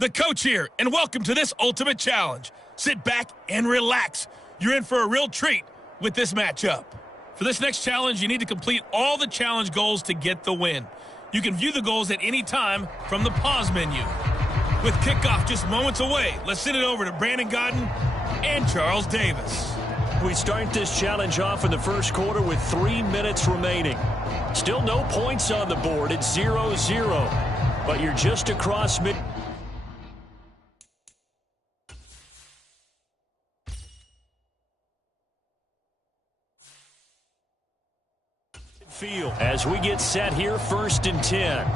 The coach here, and welcome to this ultimate challenge. Sit back and relax. You're in for a real treat with this matchup. For this next challenge, you need to complete all the challenge goals to get the win. You can view the goals at any time from the pause menu. With kickoff just moments away, let's send it over to Brandon Godden and Charles Davis. We start this challenge off in the first quarter with 3 minutes remaining. Still no points on the board. It's 0-0. But you're just across mid... field as we get set here, 1st and 10.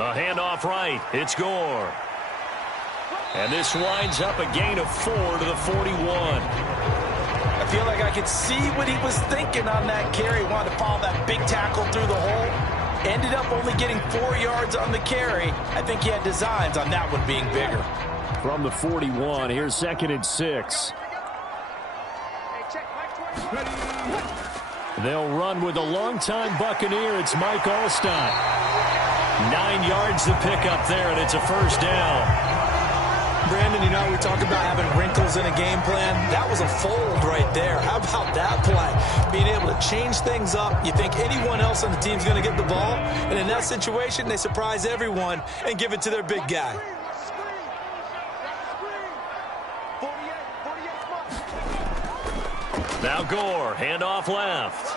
A handoff right. It's Gore. And this winds up a gain of 4 to the 41. I feel like I could see what he was thinking on that carry. Wanted to follow that big tackle through the hole. Ended up only getting 4 yards on the carry. I think he had designs on that one being bigger. From the 41, here's 2nd and 6. They'll run with a longtime Buccaneer. It's Mike Allstott. 9 yards to pick up there, and it's a first down. Brandon, you know, we talk about having wrinkles in a game plan. That was a fold right there. How about that play? Being able to change things up. You think anyone else on the team's going to get the ball, and in that situation, they surprise everyone and give it to their big guy. Now Gore, handoff left.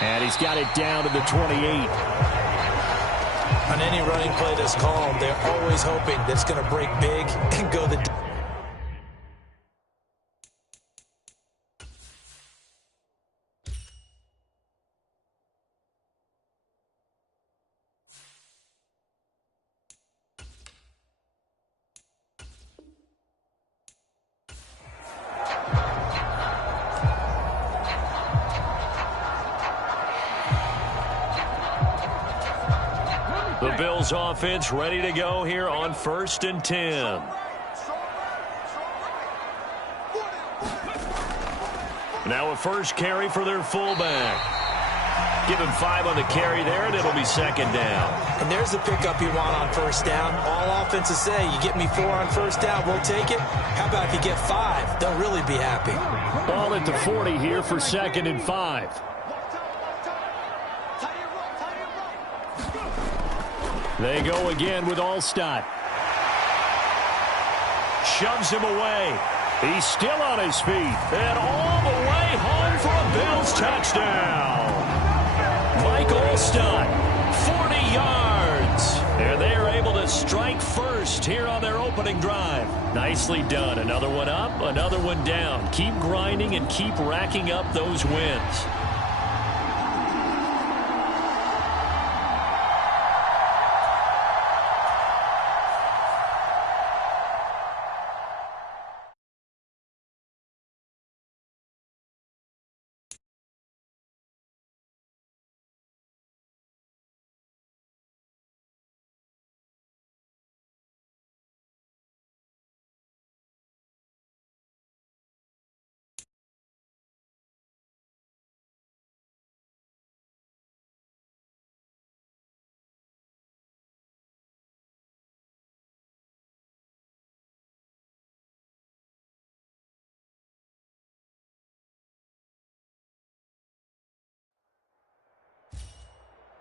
And he's got it down to the 28. On any running play that's called, they're always hoping that it's going to break big and go the... The Bills offense ready to go here on 1st and 10. Now a first carry for their fullback. Give him 5 on the carry there, and it'll be 2nd down. And there's the pickup you want on 1st down. All offenses say, you get me 4 on 1st down, we'll take it. How about if you get 5? They'll really be happy. Ball at the 40 here for 2nd and 5. They go again with Allstott. Shoves him away. He's still on his feet. And all the way home for a Bills touchdown. Mike Allstott, 40 yards. And they are able to strike first here on their opening drive. Nicely done. Another one up, another one down. Keep grinding and keep racking up those wins.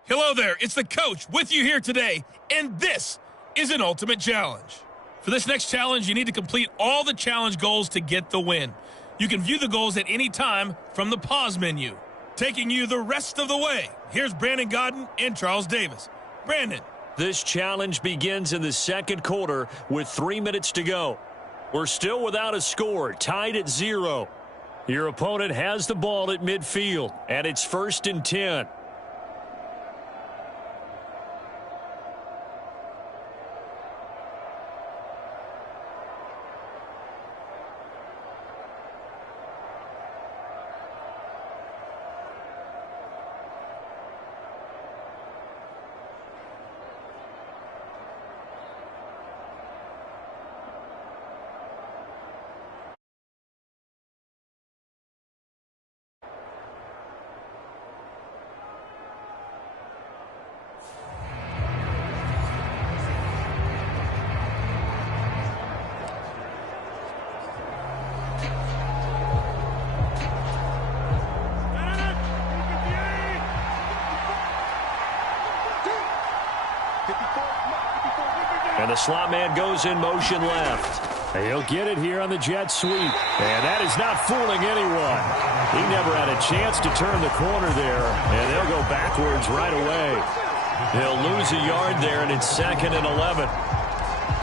Hello there, it's the coach with you here today, and this is an ultimate challenge. For this next challenge, you need to complete all the challenge goals to get the win. You can view the goals at any time from the pause menu. Taking you the rest of the way, here's Brandon Godden and Charles Davis. Brandon. This challenge begins in the 2nd quarter with 3 minutes to go. We're still without a score, tied at 0. Your opponent has the ball at midfield, and it's 1st and 10. the slot man goes in motion left. He'll get it here on the jet sweep. And that is not fooling anyone. He never had a chance to turn the corner there. And they'll go backwards right away. They'll lose a yard there, and it's 2nd and 11.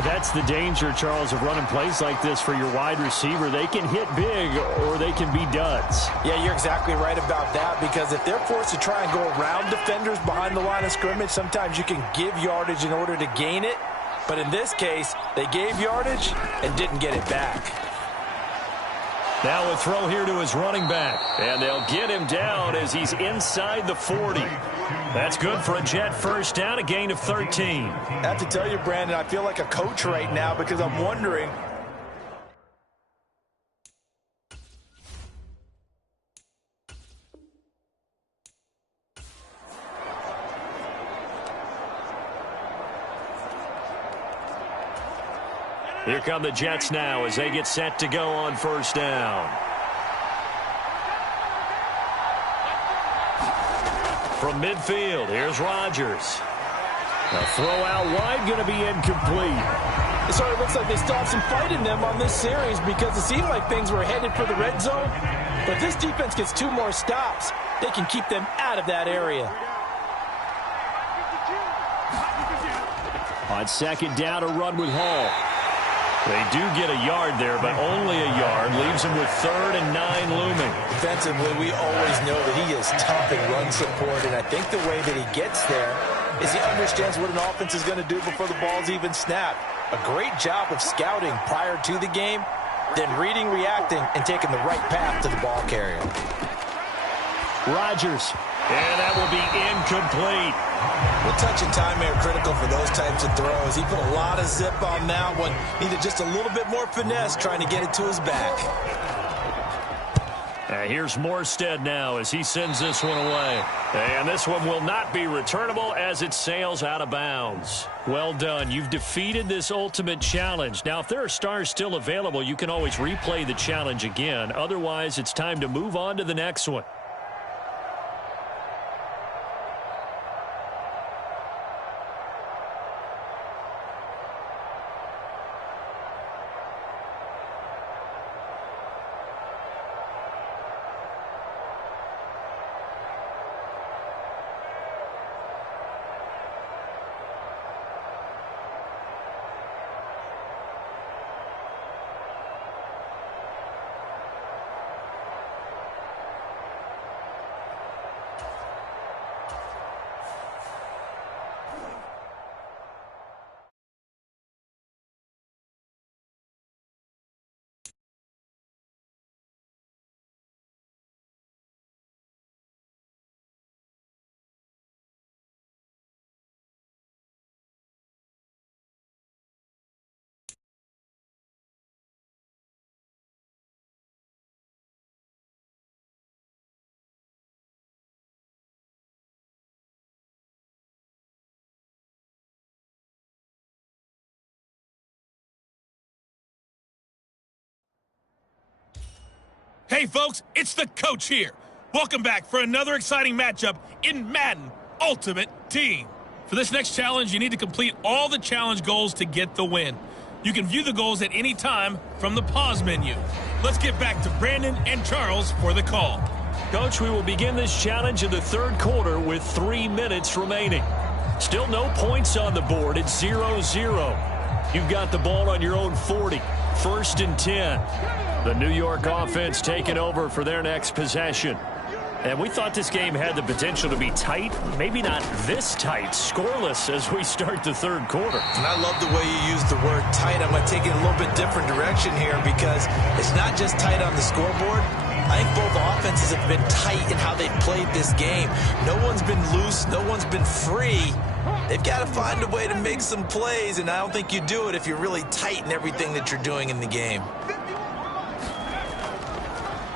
That's the danger, Charles, of running plays like this for your wide receiver. They can hit big or they can be duds. Yeah, you're exactly right about that, because if they're forced to try and go around defenders behind the line of scrimmage, sometimes you can give yardage in order to gain it. But in this case, they gave yardage and didn't get it back. Now a throw here to his running back. And they'll get him down as he's inside the 40. That's good for a Jet first down, a gain of 13. I have to tell you, Brandon, I feel like a coach right now because I'm wondering. Here come the Jets now as they get set to go on first down. From midfield, here's Rodgers. A throw out wide, going to be incomplete. So it looks like they still have some fight in them on this series, because it seemed like things were headed for the red zone. But this defense gets 2 more stops. They can keep them out of that area. On second down, a run with Hall. They do get a yard there, but only a yard. Leaves him with 3rd and 9 looming. Defensively, we always know that he is tough in run support, and I think the way that he gets there is he understands what an offense is going to do before the ball's even snapped. A great job of scouting prior to the game, then reading, reacting, and taking the right path to the ball carrier. Rodgers, and that will be incomplete. Well, touch and time are critical for those types of throws. He put a lot of zip on that one. Needed just a little bit more finesse trying to get it to his back. Here's Morstead now as he sends this one away. And this one will not be returnable as it sails out of bounds. Well done. You've defeated this ultimate challenge. Now, if there are stars still available, you can always replay the challenge again. Otherwise, it's time to move on to the next one. Hey folks, it's the coach here. Welcome back for another exciting matchup in Madden Ultimate Team. For this next challenge, you need to complete all the challenge goals to get the win. You can view the goals at any time from the pause menu. Let's get back to Brandon and Charles for the call. Coach, we will begin this challenge in the 3rd quarter with 3 minutes remaining. Still no points on the board. It's 0-0. You've got the ball on your own 40. 1st and 10. The New York offense taking over for their next possession. And we thought this game had the potential to be tight, maybe not this tight, scoreless as we start the 3rd quarter. And I love the way you use the word tight. I'm going to take it a little bit different direction here, because it's not just tight on the scoreboard. I think both offenses have been tight in how they've played this game. No one's been loose. No one's been free. They've got to find a way to make some plays, and I don't think you do it if you're really tight in everything that you're doing in the game.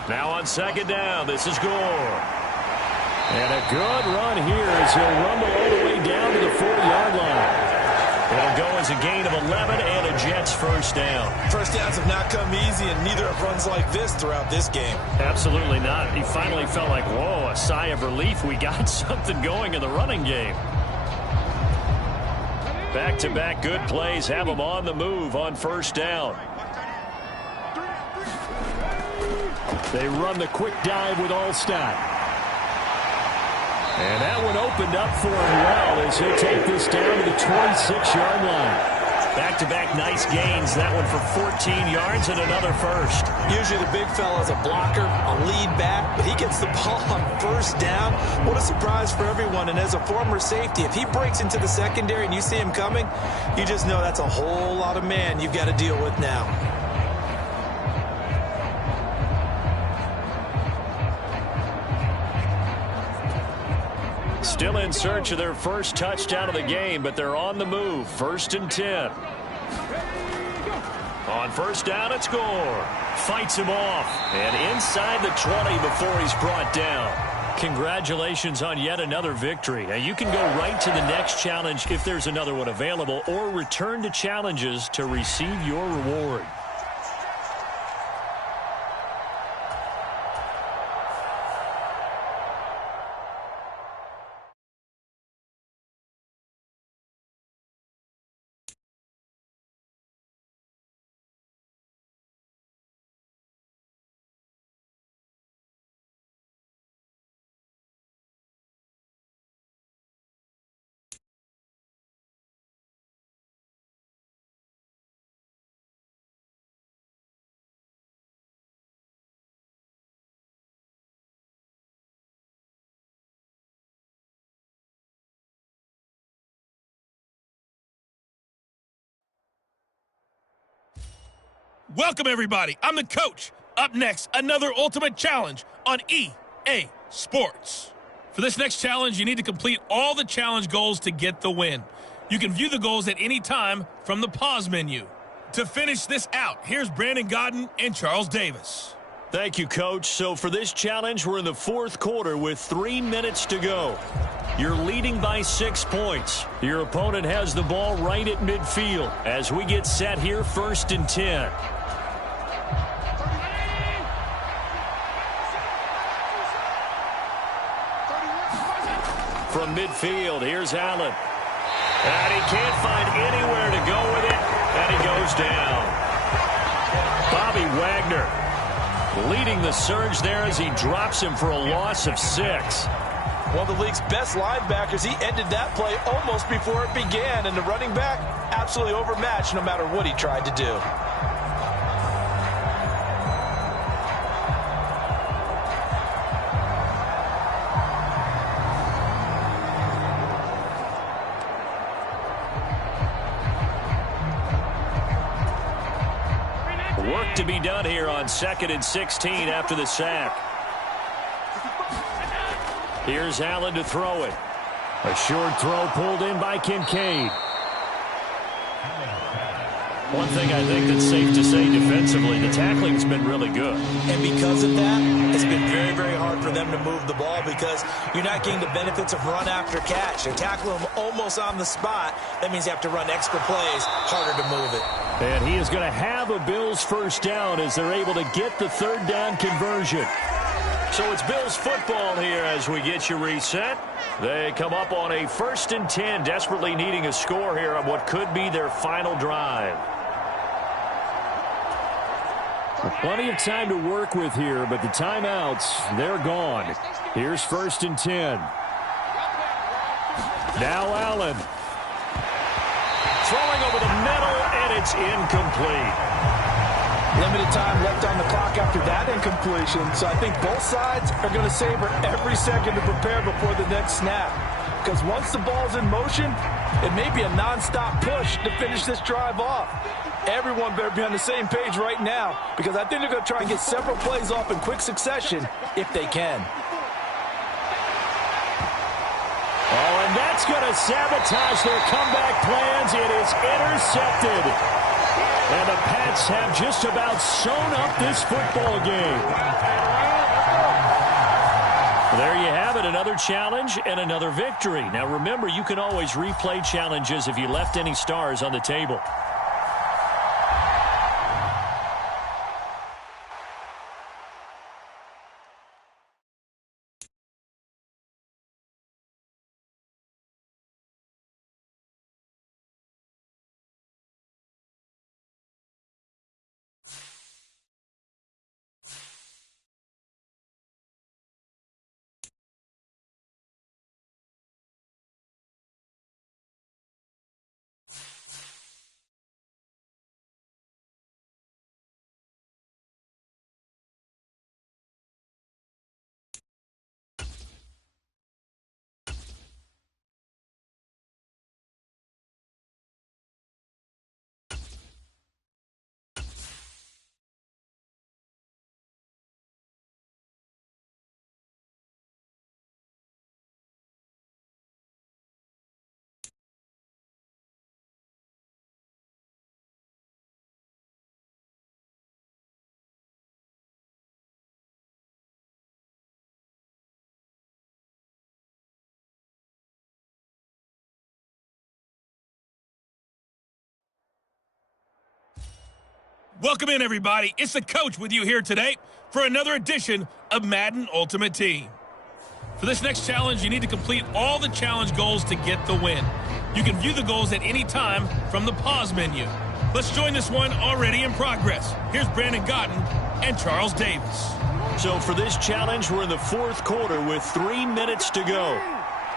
Now on 2nd down, this is Gore. And a good run here as he'll rumble all the way down to the 40-yard line. It'll go as a gain of 11 and a Jets first down. First downs have not come easy, and neither have runs like this throughout this game. Absolutely not. He finally felt like, whoa, a sigh of relief. We got something going in the running game. Back-to-back good plays have them on the move on first down. They run the quick dive with Allstott. And that one opened up for him well as he'll take this down to the 26-yard line. Back-to-back nice gains. That one for 14 yards and another first. Usually the big fella is a blocker, a lead back, but he gets the ball on first down. What a surprise for everyone. And as a former safety, if he breaks into the secondary and you see him coming, you just know that's a whole lot of man you've got to deal with now. Still in search of their first touchdown of the game, but they're on the move. 1st and 10. On first down, it's Gore. Fights him off. And inside the 20 before he's brought down. Congratulations on yet another victory. Now, you can go right to the next challenge if there's another one available, or return to challenges to receive your reward. Welcome, everybody. I'm the coach. Up next, another Ultimate Challenge on EA Sports. For this next challenge, you need to complete all the challenge goals to get the win. You can view the goals at any time from the pause menu. To finish this out, here's Brandon Godden and Charles Davis. Thank you, Coach. So for this challenge, we're in the 4th quarter with 3 minutes to go. You're leading by 6 points. Your opponent has the ball right at midfield as we get set here, 1st and 10. From midfield, here's Allen. And he can't find anywhere to go with it, and he goes down. Bobby Wagner leading the surge there as he drops him for a loss of 6. One of the league's best linebackers, he ended that play almost before it began, and the running back absolutely overmatched no matter what he tried to do. Work to be done here on 2nd and 16 after the sack. Here's Allen to throw it. A short throw pulled in by Kincaid. One thing I think that's safe to say defensively, the tackling's been really good. And because of that, it's been very, very hard for them to move the ball because you're not getting the benefits of run after catch. They're tackling them almost on the spot. That means you have to run extra plays, harder to move it. And he is going to have a Bills first down as they're able to get the 3rd down conversion. So it's Bills football here as we get you reset. They come up on a 1st and 10, desperately needing a score here on what could be their final drive. Plenty of time to work with here, but the timeouts, they're gone. Here's 1st and 10. Now Allen. Throwing over the middle, and it's incomplete. Limited time left on the clock after that incompletion, so I think both sides are going to savor every second to prepare before the next snap. Because once the ball's in motion, it may be a nonstop push to finish this drive off. Everyone better be on the same page right now, because I think they're going to try and get several plays off in quick succession if they can. Oh, and that's going to sabotage their comeback plans. It is intercepted. And the Pats have just about sewn up this football game. There you have it, another challenge and another victory. Now remember, you can always replay challenges if you left any stars on the table. Welcome in, everybody. It's the coach with you here today for another edition of Madden Ultimate Team. For this next challenge, you need to complete all the challenge goals to get the win. You can view the goals at any time from the pause menu. Let's join this one already in progress. Here's Brandon Godden and Charles Davis. So for this challenge, we're in the fourth quarter with 3 minutes to go.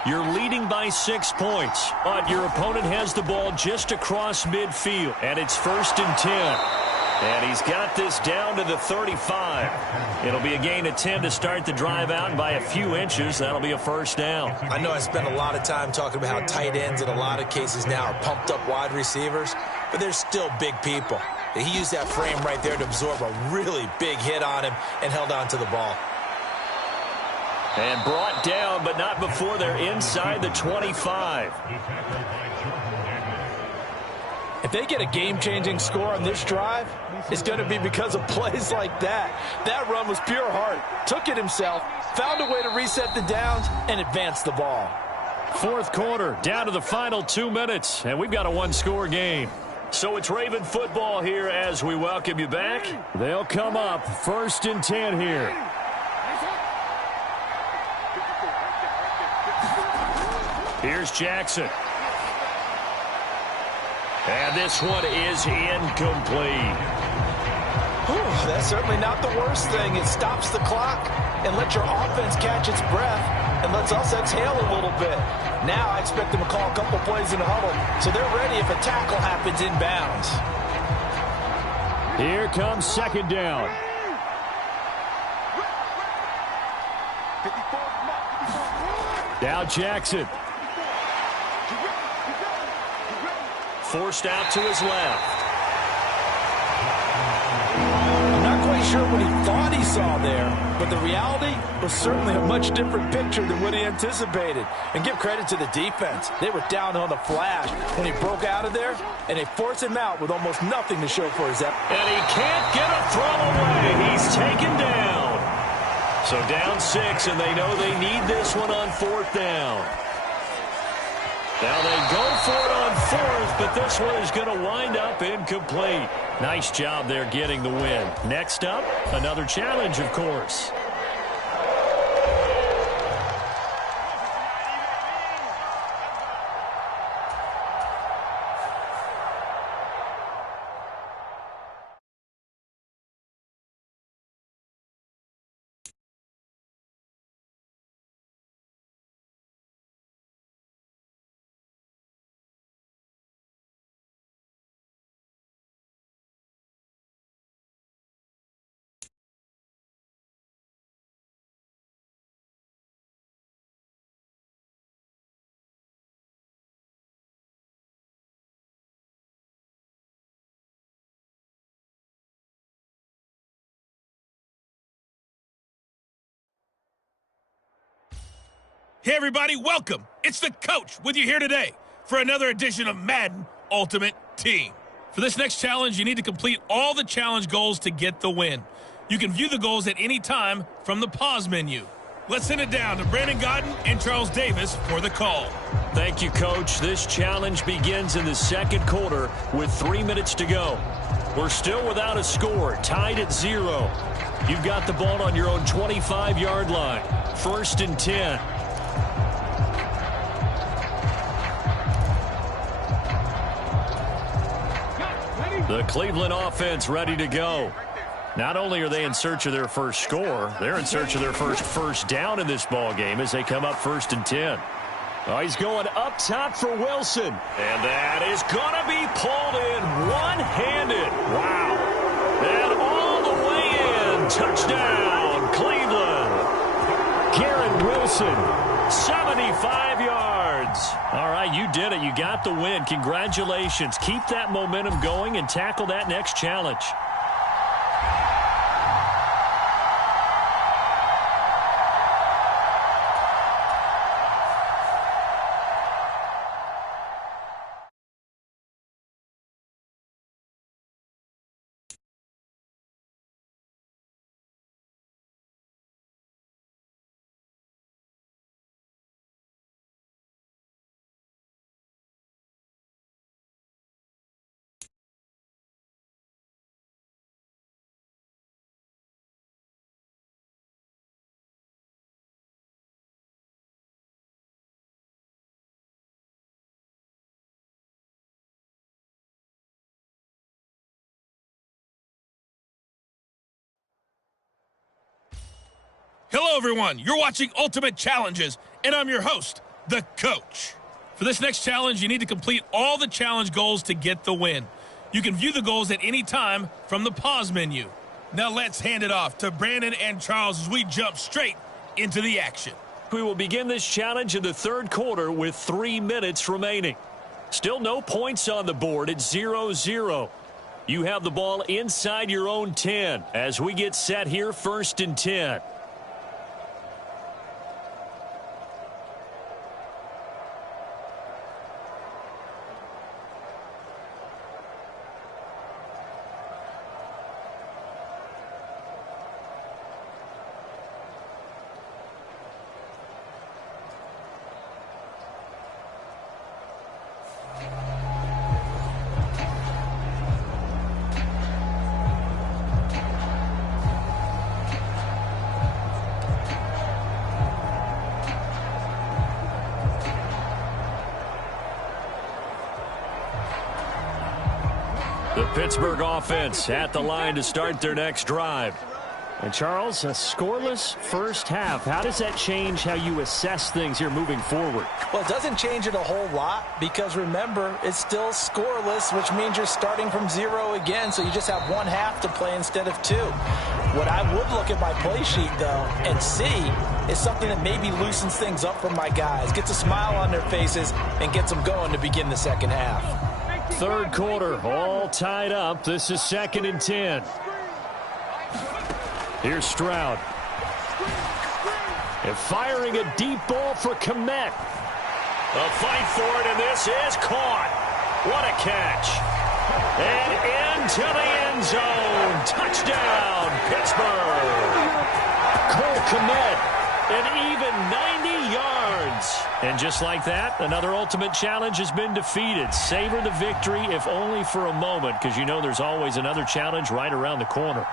You're leading by 6 points, but your opponent has the ball just across midfield, and it's 1st and 10. And he's got this down to the 35. It'll be a gain of 10 to start the drive out, and by a few inches, that'll be a first down. I know I spent a lot of time talking about how tight ends in a lot of cases now are pumped up wide receivers, but they're still big people. He used that frame right there to absorb a really big hit on him and held on to the ball. And brought down, but not before they're inside the 25. If they get a game-changing score on this drive, it's going to be because of plays like that. That run was pure heart. Took it himself, found a way to reset the downs, and advance the ball. Fourth quarter, down to the final 2 minutes, and we've got a one-score game. So it's Raven football here as we welcome you back. They'll come up 1st and 10 here. Here's Jackson. And this one is incomplete. That's certainly not the worst thing. It stops the clock and lets your offense catch its breath and lets us exhale a little bit. Now I expect them to call a couple plays in the huddle, so they're ready if a tackle happens inbounds. Here comes 2nd down. Now Jackson. Forced out to his left. I'm not quite sure what he thought he saw there, but the reality was certainly a much different picture than what he anticipated. And give credit to the defense. They were down on the flash when he broke out of there, and they forced him out with almost nothing to show for his effort. And he can't get a throw away. He's taken down. So down 6, and they know they need this one on 4th down. Now they go for it on 4th, but this one is going to wind up incomplete. Nice job there getting the win. Next up, another challenge, of course. Hey, everybody, welcome. It's the coach with you here today for another edition of Madden Ultimate Team. For this next challenge, you need to complete all the challenge goals to get the win. You can view the goals at any time from the pause menu. Let's send it down to Brandon Godden and Charles Davis for the call. Thank you, Coach. This challenge begins in the 2nd quarter with 3 minutes to go. We're still without a score, tied at 0. You've got the ball on your own 25-yard line. 1st and 10. The Cleveland offense ready to go. Not only are they in search of their first score, they're in search of their first down in this ball game as they come up 1st and 10. Oh, he's going up top for Wilson. And that is going to be pulled in one-handed. Wow. And all the way in. Touchdown, Cleveland. Garrett Wilson, 75 yards. All right, you did it. You got the win. Congratulations. Keep that momentum going and tackle that next challenge. everyone. You're watching Ultimate Challenges, and I'm your host, the Coach. For this next challenge, you need to complete all the challenge goals to get the win. You can view the goals at any time from the pause menu. Now let's hand it off to Brandon and Charles as we jump straight into the action. We will begin this challenge in the third quarter with 3 minutes remaining. Still no points on the board. It's 0-0. You have the ball inside your own 10 as we get set here, 1st and 10. The Pittsburgh offense at the line to start their next drive. And Charles, a scoreless first half. How does that change how you assess things here moving forward? Well, it doesn't change it a whole lot because, remember, it's still scoreless, which means you're starting from 0 again, so you just have 1 half to play instead of 2. What I would look at my play sheet, though, and see is something that maybe loosens things up for my guys, gets a smile on their faces, and gets them going to begin the second half. Third quarter, all tied up. This is 2nd and 10. Here's Stroud. And firing a deep ball for Komet. A fight for it, and this is caught. What a catch. And into the end zone. Touchdown, Pittsburgh. Cole Komet. An even 90 yards. And just like that, another Ultimate Challenge has been defeated. Savor the victory, if only for a moment, because you know there's always another challenge right around the corner.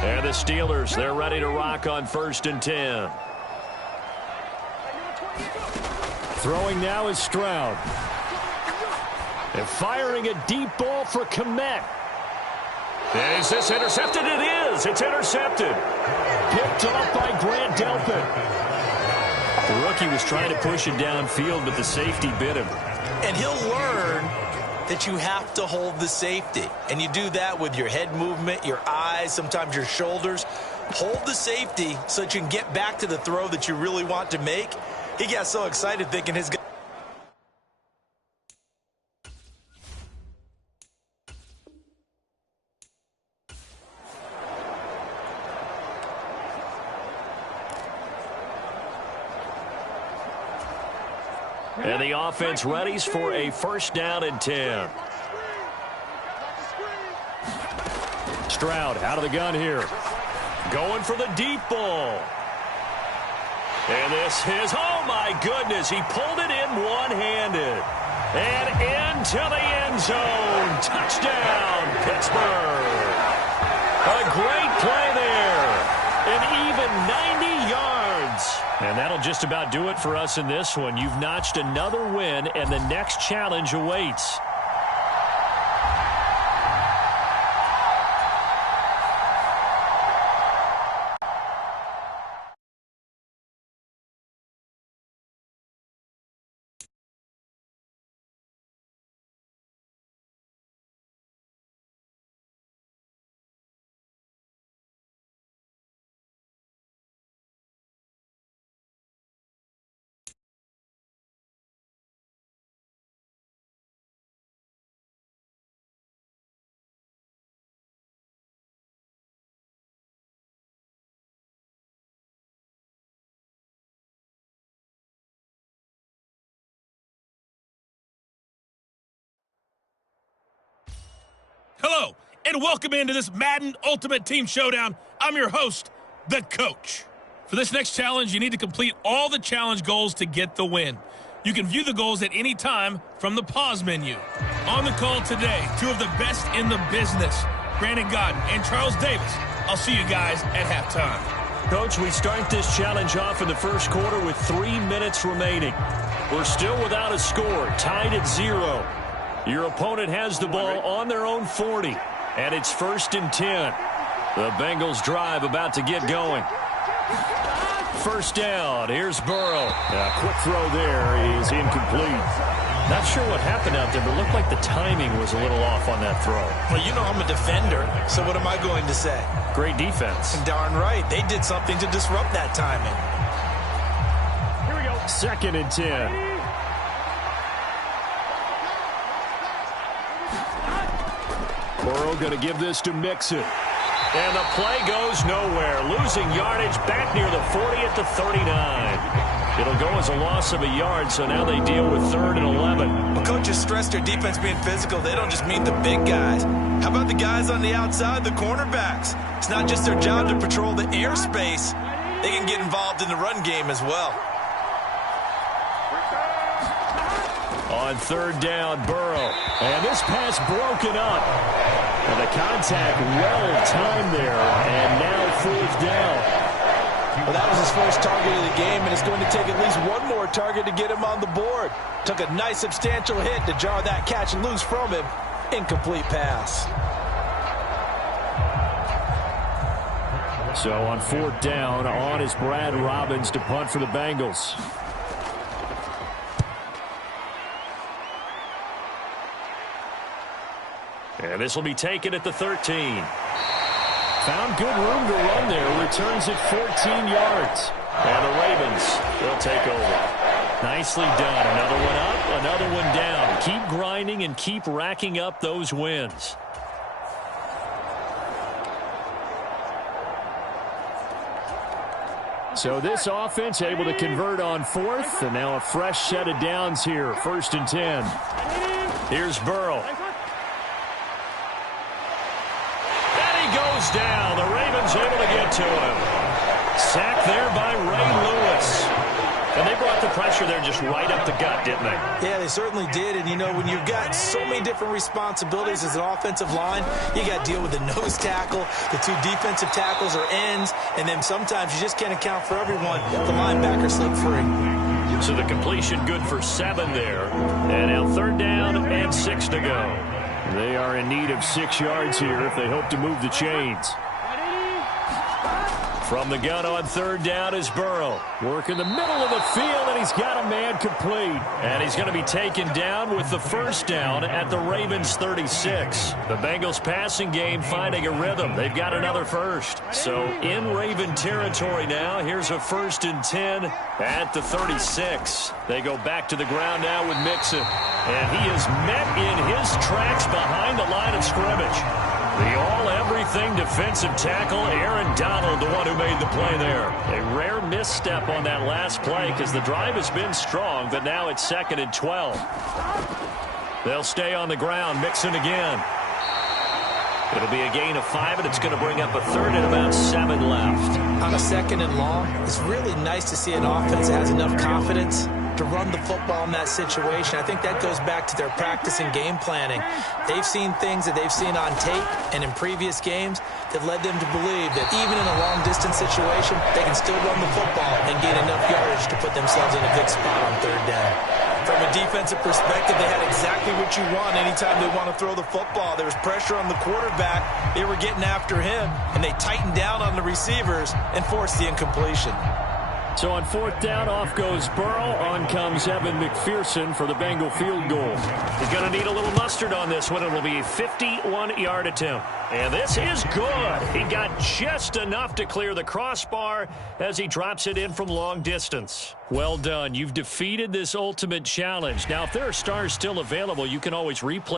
And the Steelers, they're ready to rock on 1st and 10. Throwing now is Stroud. And firing a deep ball for Komet. Is this intercepted? It is. It's intercepted. Picked off by Grant Delpit. The rookie was trying to push it downfield, but the safety bit him. And he'll learn that you have to hold the safety. And you do that with your head movement, your eyes, sometimes your shoulders. Hold the safety so that you can get back to the throw that you really want to make. He got so excited thinking his guy. And the offense readies for a 1st down and 10. Stroud out of the gun here. Going for the deep ball. And this is, oh my goodness, he pulled it in one-handed. And into the end zone. Touchdown, Pittsburgh. A great play there. An even 90 yards. And that'll just about do it for us in this one. You've notched another win, and the next challenge awaits. Hello, and welcome into this Madden Ultimate Team Showdown. I'm your host, the Coach. For this next challenge, you need to complete all the challenge goals to get the win. You can view the goals at any time from the pause menu. On the call today, two of the best in the business, Brandon Godden and Charles Davis. I'll see you guys at halftime. Coach, we start this challenge off in the first quarter with 3 minutes remaining. We're still without a score, tied at 0. Your opponent has the ball on their own 40, and it's 1st and 10. The Bengals drive about to get going. First down, here's Burrow. A quick throw there is incomplete. Not sure what happened out there, but it looked like the timing was a little off on that throw. Well, you know I'm a defender, so what am I going to say? Great defense. Darn right. They did something to disrupt that timing. Here we go. 2nd and 10. Burrow going to give this to Mixon. And the play goes nowhere. Losing yardage back near the 40 at the 39. It'll go as a loss of a yard, so now they deal with 3rd and 11. Well, coaches stress their defense being physical. They don't just mean the big guys. How about the guys on the outside, the cornerbacks? It's not just their job to patrol the airspace. They can get involved in the run game as well. On 3rd down, Burrow. And this pass broken up. And the contact well timed there. And now 4th down. Well, that was his first target of the game, and it's going to take at least one more target to get him on the board. Took a nice substantial hit to jar that catch loose from him. Incomplete pass. So on 4th down, on is Brad Robbins to punt for the Bengals. And this will be taken at the 13. Found good room to run there. Returns it 14 yards. And the Ravens, they'll take over. Nicely done. Another one up, another one down. Keep grinding and keep racking up those wins. So this offense able to convert on 4th. And now a fresh set of downs here. 1st and 10. Here's Burrow. Goes down. The Ravens able to get to him. Sacked there by Ray Lewis. And they brought the pressure there just right up the gut, didn't they? Yeah, they certainly did. And, you know, when you've got so many different responsibilities as an offensive line, you got to deal with the nose tackle, the 2 defensive tackles or ends, and then sometimes you just can't account for everyone. The linebacker slip free. So the completion good for 7 there. And now 3rd down and 6 to go. They are in need of 6 yards here if they hope to move the chains. From the gun on 3rd down is Burrow. Working the middle of the field, and he's got a man complete. And he's going to be taken down with the 1st down at the Ravens 36. The Bengals passing game finding a rhythm. They've got another first. So in Raven territory now, here's a 1st and 10 at the 36. They go back to the ground now with Mixon. And he is met in his tracks behind the line of scrimmage. The all-everything defensive tackle, Aaron Donald, the one who made the play there. A rare misstep on that last play because the drive has been strong, but now it's 2nd and 12. They'll stay on the ground. Mixon again. It'll be a gain of 5, and it's going to bring up a 3rd and about 7 left. On a 2nd and long, it's really nice to see an offense that has enough confidence to run the football in that situation. I think that goes back to their practice and game planning. They've seen things that they've seen on tape and in previous games that led them to believe that even in a long-distance situation, they can still run the football and gain enough yardage to put themselves in a big spot on 3rd down. From a defensive perspective, they had exactly what you want anytime they want to throw the football. There was pressure on the quarterback. They were getting after him, and they tightened down on the receivers and forced the incompletion. So on 4th down, off goes Burrow. On comes Evan McPherson for the Bengal field goal. He's going to need a little mustard on this one. It will be a 51-yard attempt. And this is good. He got just enough to clear the crossbar as he drops it in from long distance. Well done. You've defeated this ultimate challenge. Now, if there are stars still available, you can always replay.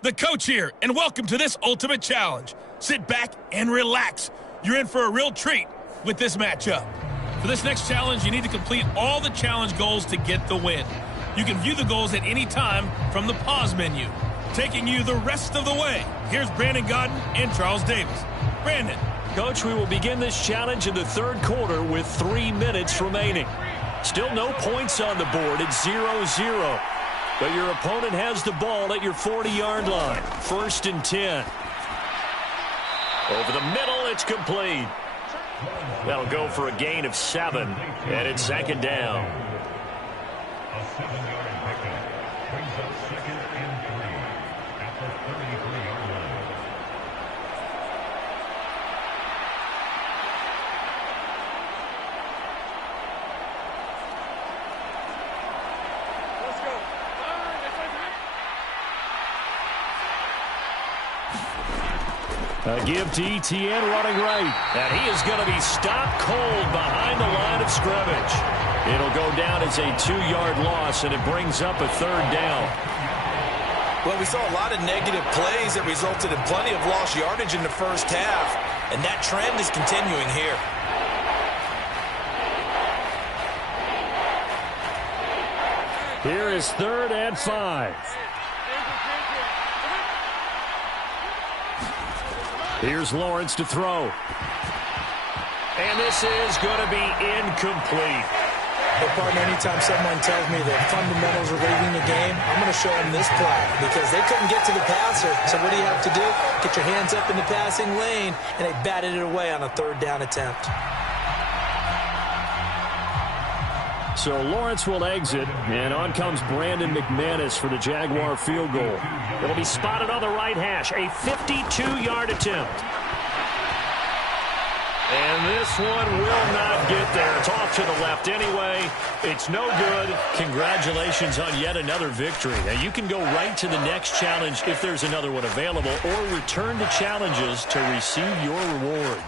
The coach here, and welcome to this ultimate challenge. Sit back and relax. You're in for a real treat with this matchup. For this next challenge, you need to complete all the challenge goals to get the win. You can view the goals at any time from the pause menu. Taking you the rest of the way, here's Brandon Godden and Charles Davis. Brandon. Coach, we will begin this challenge in the third quarter with 3 minutes remaining. Still no points on the board. It's 0-0. But your opponent has the ball at your 40-yard line. 1st and 10. Over the middle, it's complete. That'll go for a gain of 7. And it's 2nd down. A 7-yard pickup brings up 2nd and 3 at the 33-yard line. A give to Etienne running right. And he is going to be stopped cold behind the line of scrimmage. It'll go down as a 2-yard loss, and it brings up a 3rd down. Well, we saw a lot of negative plays that resulted in plenty of lost yardage in the first half, and that trend is continuing here. Here is 3rd and 5. Here's Lawrence to throw. And this is going to be incomplete. Hey, partner, anytime someone tells me that fundamentals are leaving the game, I'm going to show them this play because they couldn't get to the passer. So what do you have to do? Get your hands up in the passing lane, and they batted it away on a 3rd down attempt. So Lawrence will exit, and on comes Brandon McManus for the Jaguar field goal. It'll be spotted on the right hash, a 52-yard attempt. And this one will not get there. It's off to the left anyway. It's no good. Congratulations on yet another victory. Now you can go right to the next challenge if there's another one available, or return to challenges to receive your reward.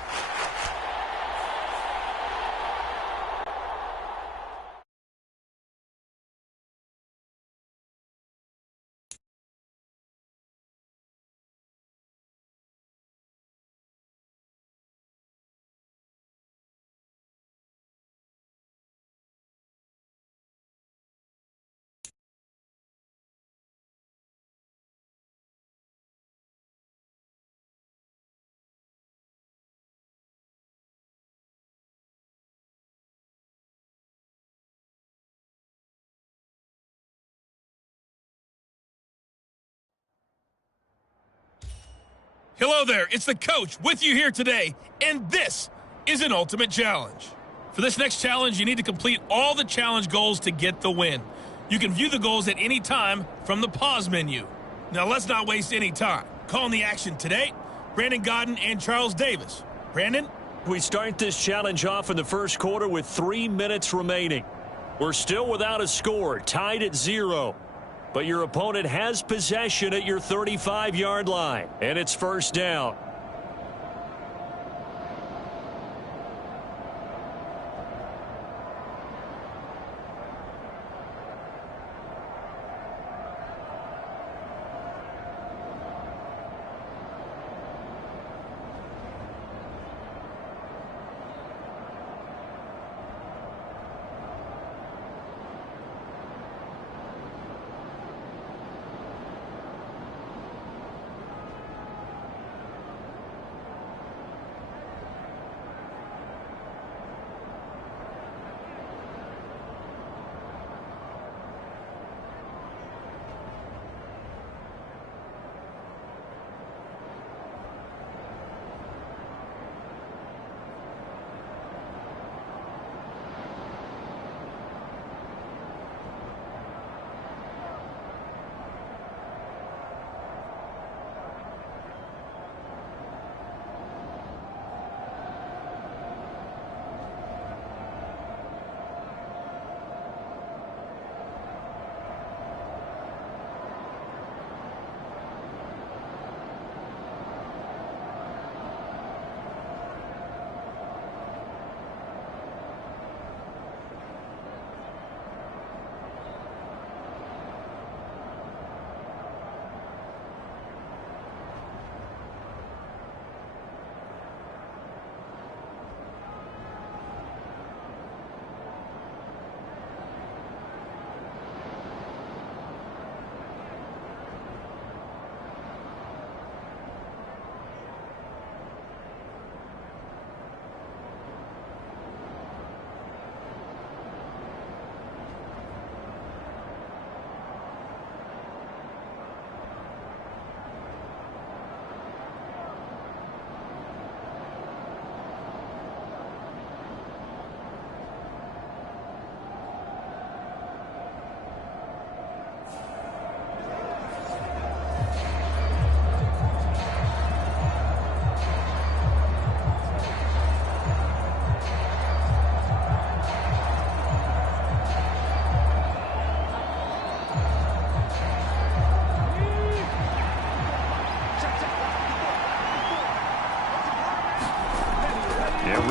Hello there, it's the coach with you here today, and this is an ultimate challenge. For this next challenge, you need to complete all the challenge goals to get the win. You can view the goals at any time from the pause menu. Now let's not waste any time. Calling the action today, Brandon Godden and Charles Davis. Brandon? We start this challenge off in the first quarter with 3 minutes remaining. We're still without a score, tied at 0. But your opponent has possession at your 35-yard line, and it's 1st down.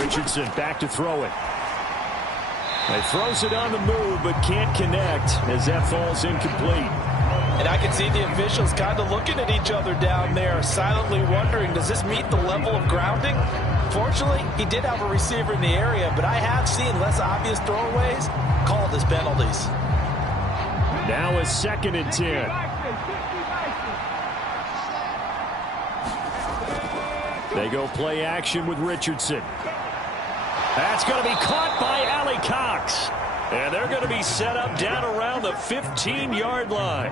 Richardson back to throw it. He throws it on the move, but can't connect as that falls incomplete. And I can see the officials kind of looking at each other down there, silently wondering, does this meet the level of grounding? Fortunately, he did have a receiver in the area, but I have seen less obvious throwaways called as penalties. Now a 2nd and 10. They go play action with Richardson. That's going to be caught by Allie Cox. And they're going to be set up down around the 15-yard line.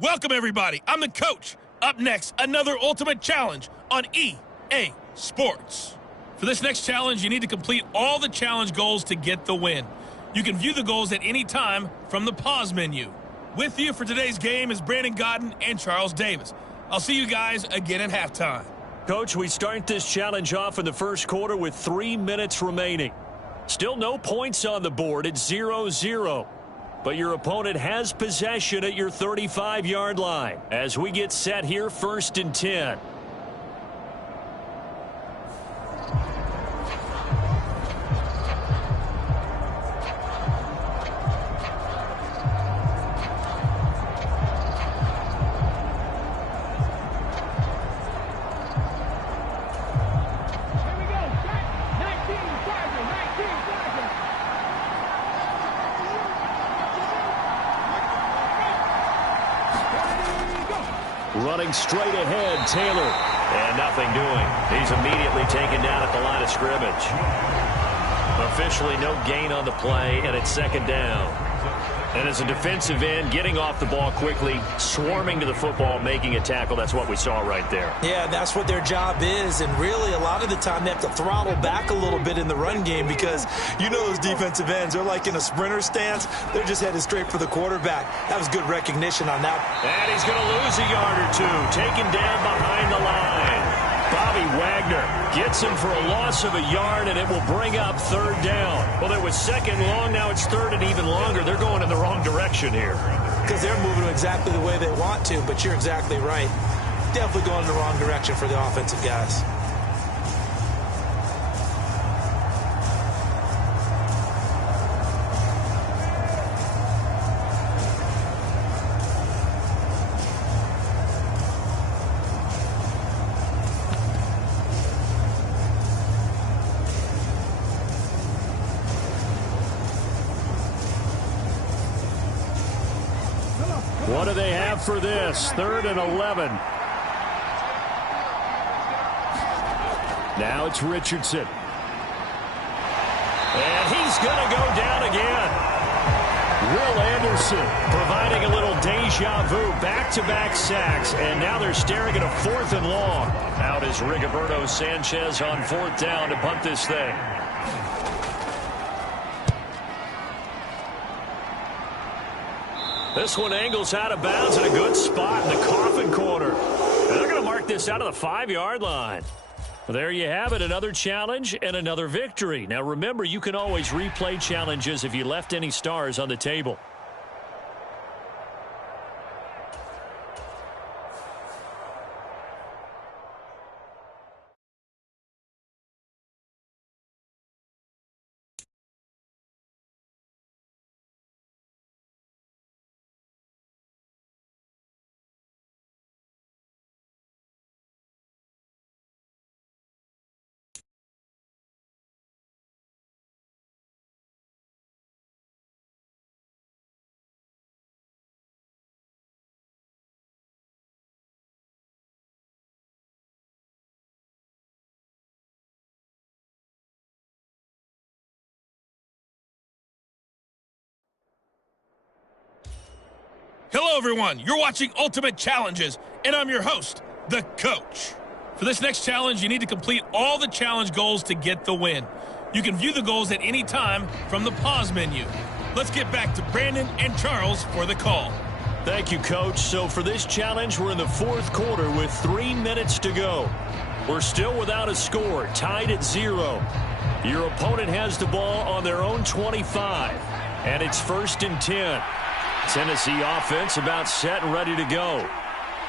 Welcome, everybody. I'm the coach. Up next, another Ultimate Challenge on EA Sports. For this next challenge, you need to complete all the challenge goals to get the win. You can view the goals at any time from the pause menu. With you for today's game is Brandon Godden and Charles Davis. I'll see you guys again at halftime. Coach, we start this challenge off in the first quarter with 3 minutes remaining. Still no points on the board. It's 0-0. But your opponent has possession at your 35-yard line as we get set here, 1st and 10. Running straight ahead, Taylor. And nothing doing. He's immediately taken down at the line of scrimmage. Officially no gain on the play, and it's 2nd down. And as a defensive end, getting off the ball quickly, swarming to the football, making a tackle, that's what we saw right there. Yeah, that's what their job is, and really a lot of the time they have to throttle back a little bit in the run game because you know those defensive ends, they're like in a sprinter stance. They're just headed straight for the quarterback. That was good recognition on that. And he's going to lose a yard or two, taken down behind the line. Bobby Wagner gets him for a loss of a yard, and it will bring up 3rd down. Well, it was 2nd long. Now it's 3rd and even longer. They're going in the wrong direction here. Because they're moving exactly the way they want to, but you're exactly right. Definitely going in the wrong direction for the offensive guys. What do they have for this? 3rd and 11. Now it's Richardson. And he's going to go down again. Will Anderson Providing a little deja vu, back-to-back sacks, and now they're staring at a 4th and long. Out is Rigoberto Sanchez on 4th down to punt this thing. This one angles out of bounds in a good spot in the coffin corner. And they're going to mark this out of the 5-yard line. Well, there you have it, another challenge and another victory. Now remember, you can always replay challenges if you left any stars on the table. everyone. You're watching Ultimate Challenges, and I'm your host, the Coach. For this next challenge, you need to complete all the challenge goals to get the win. You can view the goals at any time from the pause menu. Let's get back to Brandon and Charles for the call. Thank you, Coach. So for this challenge, we're in the fourth quarter with 3 minutes to go. We're still without a score, tied at 0. Your opponent has the ball on their own 25, and it's 1st and 10. Tennessee offense about set and ready to go.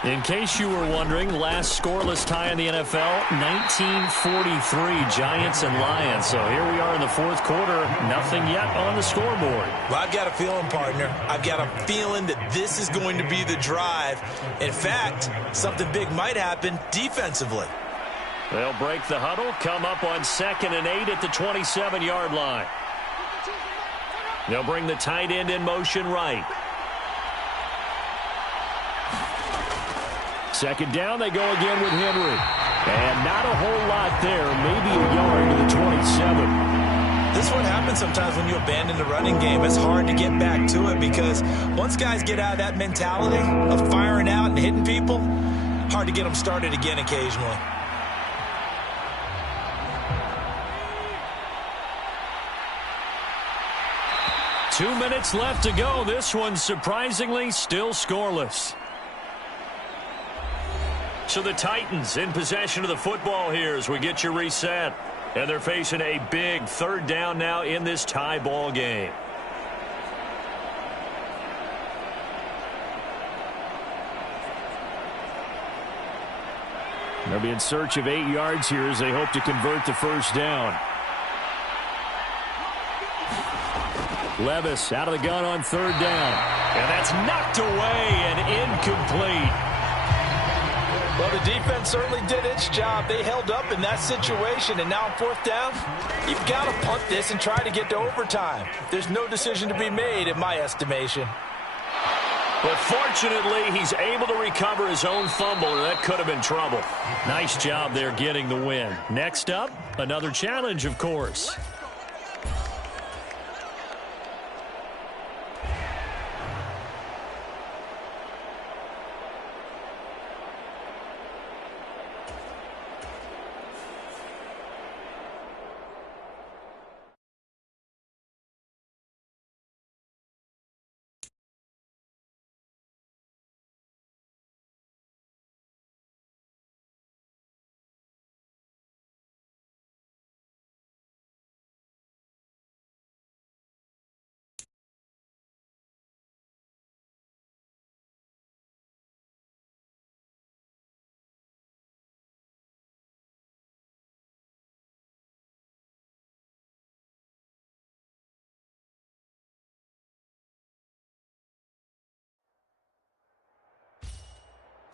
In case you were wondering, last scoreless tie in the NFL, 1943, Giants and Lions. So here we are in the fourth quarter, nothing yet on the scoreboard. Well, I've got a feeling, partner. I've got a feeling that this is going to be the drive. In fact, something big might happen defensively. They'll break the huddle, come up on 2nd and 8 at the 27-yard line. They'll bring the tight end in motion right. 2nd down, they go again with Henry. And not a whole lot there, maybe a yard to the 27. This is what happens sometimes when you abandon the running game. It's hard to get back to it because once guys get out of that mentality of firing out and hitting people, hard to get them started again occasionally. Two minutes left to go. This one surprisingly still scoreless. So the Titans in possession of the football here as we get you reset. And they're facing a big 3rd down now in this tie ball game. They'll be in search of 8 yards here as they hope to convert the 1st down. Levis out of the gun on 3rd down. And that's knocked away and incomplete. Well, the defense certainly did its job. They held up in that situation, and now on 4th down, you've got to punt this and try to get to overtime. There's no decision to be made, in my estimation. But fortunately, he's able to recover his own fumble, or that could have been trouble. Nice job there getting the win. Next up, another challenge, of course.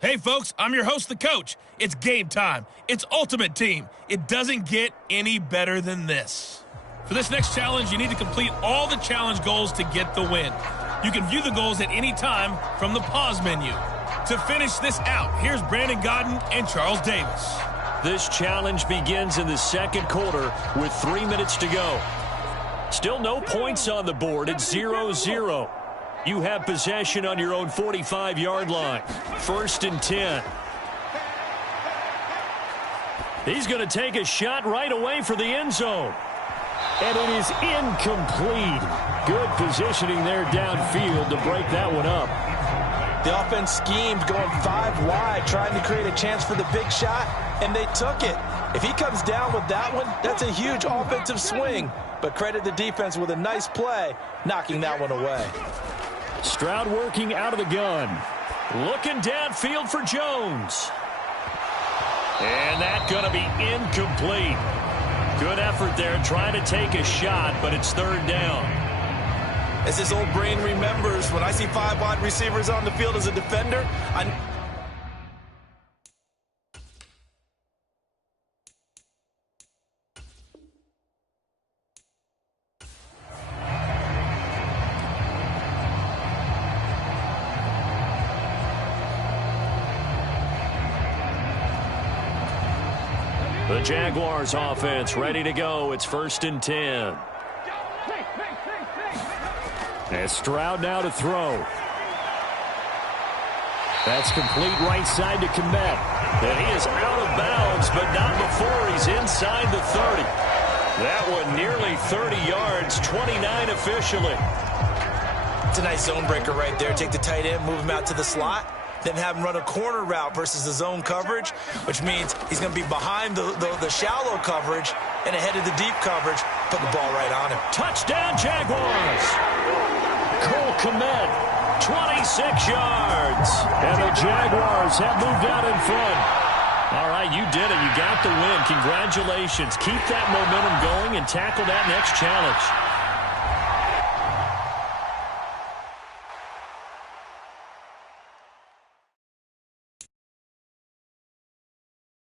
Hey, folks, I'm your host, the Coach. It's game time. It's Ultimate Team. It doesn't get any better than this. For this next challenge, you need to complete all the challenge goals to get the win. You can view the goals at any time from the pause menu. To finish this out, here's Brandon Godden and Charles Davis. This challenge begins in the 2nd quarter with 3 minutes to go. Still no points on the board. It's 0-0. You have possession on your own 45-yard line. 1st and 10. He's going to take a shot right away for the end zone. And it is incomplete. Good positioning there downfield to break that one up. The offense schemed going 5 wide, trying to create a chance for the big shot, and they took it. If he comes down with that one, that's a huge offensive swing. But credit the defense with a nice play, knocking that one away. Stroud working out of the gun. Looking downfield for Jones. And that's going to be incomplete. Good effort there trying to take a shot, but it's 3rd down. As his old brain remembers, when I see 5 wide receivers on the field as a defender, The Jaguars offense ready to go. It's 1st and 10. And Stroud now to throw. That's complete right side to Komet. And he is out of bounds, but not before he's inside the 30. That one nearly 30 yards, 29 officially. It's a nice zone breaker right there. Take the tight end, move him out to the slot, then have him run a corner route versus the zone coverage, which means he's going to be behind the shallow coverage and ahead of the deep coverage. Put the ball right on him. Touchdown, Jaguars. Cole Komet, 26 yards. And the Jaguars have moved out in front. All right, you did it. You got the win. Congratulations. Keep that momentum going and tackle that next challenge.